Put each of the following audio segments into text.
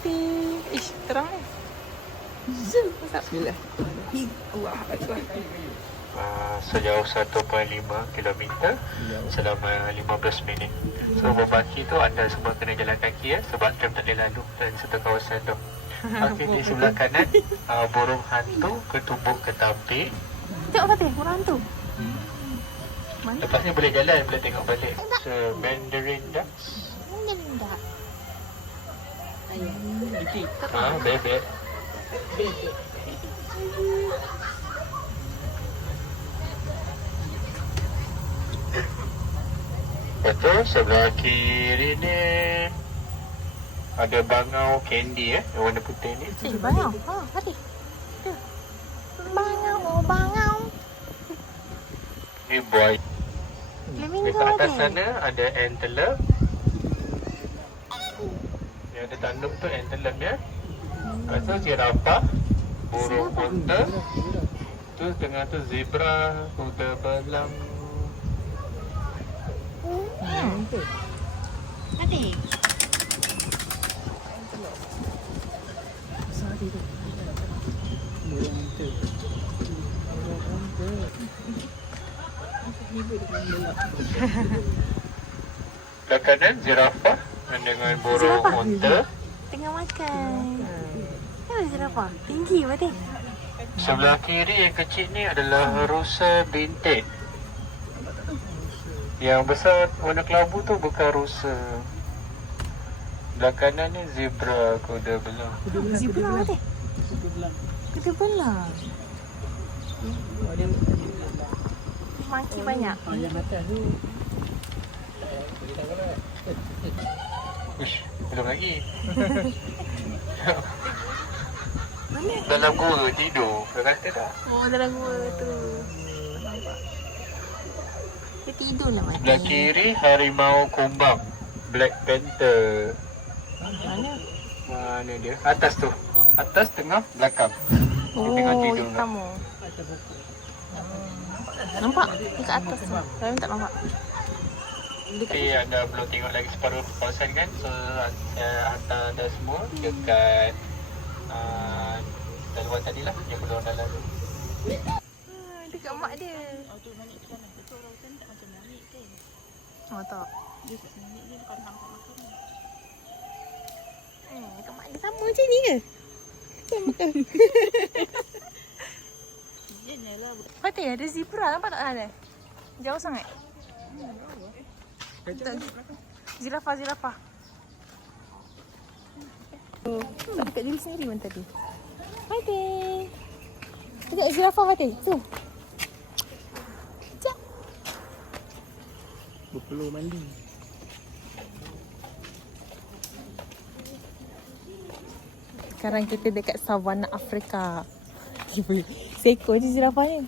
Fatih. Ish, terang ni. Bismillah. Allah Akbar. Sejauh 1.5 kilometer selama 15 minit. So berbaki tu anda semua kena jalan kaki ya, sebab tram tak boleh lalu dan satu kawasan tu. Okey, di sebelah kanan burung hantu ketumbuk ketapik. Tengok Fatih, burung hantu. Mana? Lepas ni boleh jalan, boleh tengok balik. So Mandarin ducks. Mandarin duck. Bebek. Betul, sebelah kiri ni ada bangau candy yang warna putih ni. Bangau. Fatih. Tu. Bangau. Ni boy. Flamingo Dekat atas Fatih. sana ada antelope. Yang ada tanduk tu antelope ya. Lepas tu jirafah, burung unta. Tu tengah tu zebra, kuda belang. Fatih. Belah kanan zirafah dengan burung unta. Tengah makan. Mana zirafah? Tinggi Fatih. Sebelah kiri yang kecil ni adalah rusa bintik. Yang besar warna kelabu tu bukan rusa. Belah kanan ni zebra, kuda belang. Zebra Fatih. Kuda belang. Maki banyak. Yang atas tu Uish, belum lagi. Mana? Dalam gua tidur. Dah kata tak? Oh, dalam gua tu. Nampak. Dia tidur lah mati. Sebelah kiri harimau kumbang, Black Panther. Mana? Mana dia? Atas tu. Atas, tengah, belakang. Oh, tengah tidur hitam tu. Nampak? Dekat atas tu. Saya tak nampak. Tapi anda belum tengok lagi separuh kawasan kan? So, saya hantar anda semua dekat daluan tadi lah, yang keluar dalam tu. Dekat mak dia. Oh tak. Dekat mak dia sama macam ni ke? Sama ke? Fatih ada zebra nampak tak ada? Jauh sangat. Zirafah. Tak dekat diri sendiri pun tadi. Fatih. Sekejap zirafah Fatih. Tu. Sekejap. berpeluh mandi. Sekarang kita dekat savana Afrika. Seekor je zirafah ni.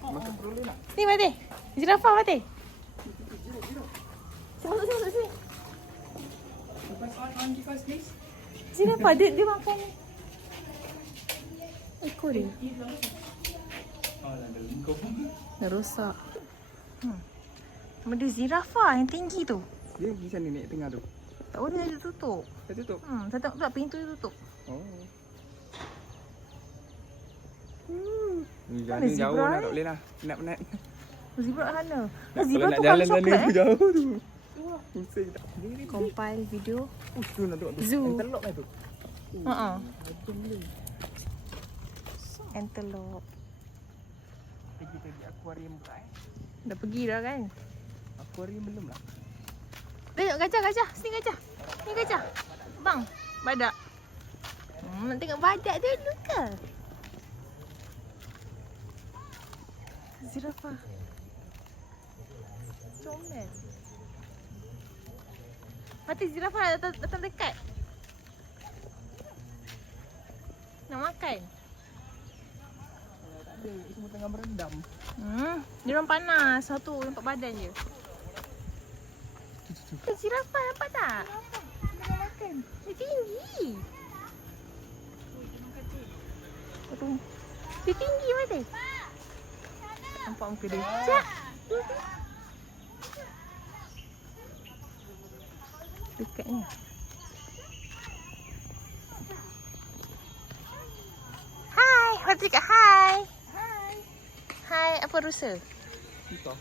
Masuk perlu nak? Ni Fatih. Zirafah Fatih. Masuk sini. On give us please. Zirafah dia makan ekor dia. Oh, ada engkau pun. Dah rosak. Nama dia zirafah yang tinggi tu. Dia pergi sana naik tengah tu. Tak boleh dia tutup. Dah tutup. Saya tengok tak pintu dia tutup. Oh. Ni Mana jalan jauh zebra lah, ni? tak boleh lah. Penat-penat. Zebra kat sana. Kalau Zebra nak tu kalau jalan sana coklat tu jauh tu. Wah, pusing tak. Compile video. Tu nak tengok tu. Zoo. Antelope lah tu. Betul ni. Antelope. Pergi akuarium pula Dah pergi dah kan? Akuarium belum lah. Tengok gajah. Sini gajah. Ni gajah. Bang, badak. Nak tengok badak dulu ke? Zirafah. Comel. Mati zirafah datang dekat. Nak makan. Dia semua tengah merendam. Dia orang panas. Satu nampak badan je. Zirafah nampak tak? Dia makan. Dia tinggi. Dia tinggi Mati. Nampak muka dia. Cak. Dekatnya. tu cakap hai. Hai. Hai, apa rusa? Kita.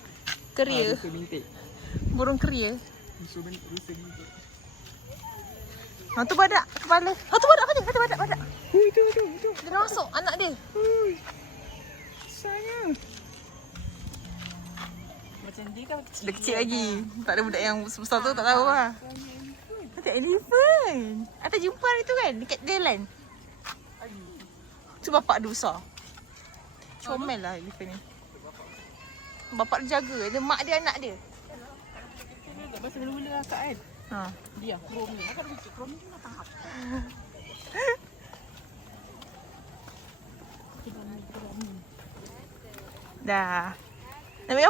Keria. Rusa bintik. Burung keria. Rusa bintik. Ha tu badak kepala. Ha tu badak ada badak. Itu. Dia dah masuk anak dia. Sayang. Macam dia kan kecil. Dia kecil lagi. Tak ada budak yang besar tu tak tahu lah. Ada elephant. Atas jumpa hari tu kan dekat jalan. Tu bapak dia besar. Comel lah elephant ni. Bapak dia jaga. Dia mak dia anak dia. Tak pasal mula-mula akak kan. Ha. Dia, Chrome ni. Akak dah fikir Chrome ni nak tahap. Dah. Nak ambil